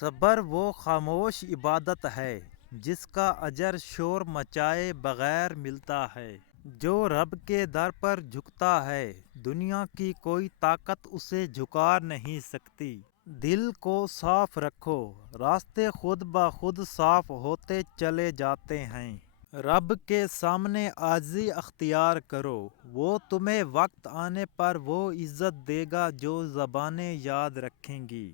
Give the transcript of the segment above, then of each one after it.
सब्र वो खामोश इबादत है जिसका अजर शोर मचाए बगैर मिलता है। जो रब के दर पर झुकता है दुनिया की कोई ताकत उसे झुका नहीं सकती। दिल को साफ रखो, रास्ते खुद ब खुद साफ होते चले जाते हैं। रब के सामने आजी अख्तियार करो, वो तुम्हें वक्त आने पर वो इज़्ज़त देगा जो ज़बानें याद रखेंगी।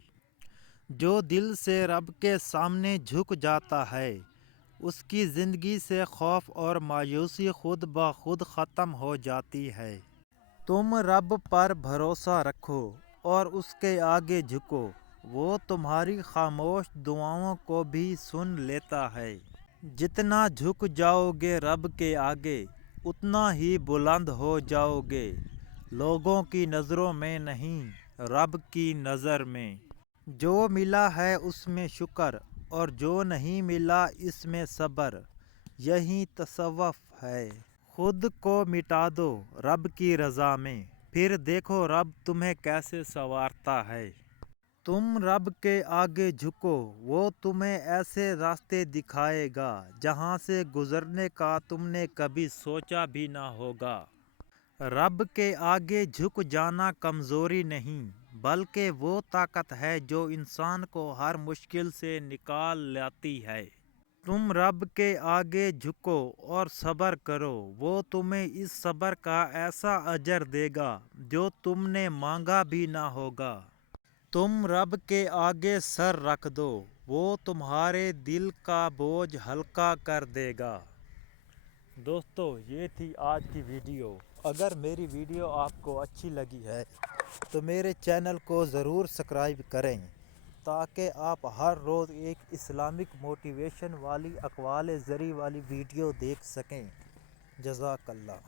जो दिल से रब के सामने झुक जाता है उसकी ज़िंदगी से खौफ और मायूसी खुद ब खुद ख़त्म हो जाती है। तुम रब पर भरोसा रखो और उसके आगे झुको, वो तुम्हारी खामोश दुआओं को भी सुन लेता है। जितना झुक जाओगे रब के आगे उतना ही बुलंद हो जाओगे, लोगों की नज़रों में नहीं रब की नज़र में। जो मिला है उसमें शुक्र और जो नहीं मिला इसमें सब्र, यही तसव्वुफ है। खुद को मिटा दो रब की रज़ा में, फिर देखो रब तुम्हें कैसे संवारता है। तुम रब के आगे झुको, वो तुम्हें ऐसे रास्ते दिखाएगा जहाँ से गुजरने का तुमने कभी सोचा भी ना होगा। रब के आगे झुक जाना कमज़ोरी नहीं बल्कि वो ताकत है जो इंसान को हर मुश्किल से निकाल लाती है। तुम रब के आगे झुको और सब्र करो, वो तुम्हें इस सब्र का ऐसा अजर देगा जो तुमने मांगा भी ना होगा। तुम रब के आगे सर रख दो, वो तुम्हारे दिल का बोझ हल्का कर देगा। दोस्तों, ये थी आज की वीडियो। अगर मेरी वीडियो आपको अच्छी लगी है तो मेरे चैनल को ज़रूर सब्सक्राइब करें ताकि आप हर रोज़ एक इस्लामिक मोटिवेशन वाली अक़वाल ज़री वाली वीडियो देख सकें। जज़ाकल्लाह।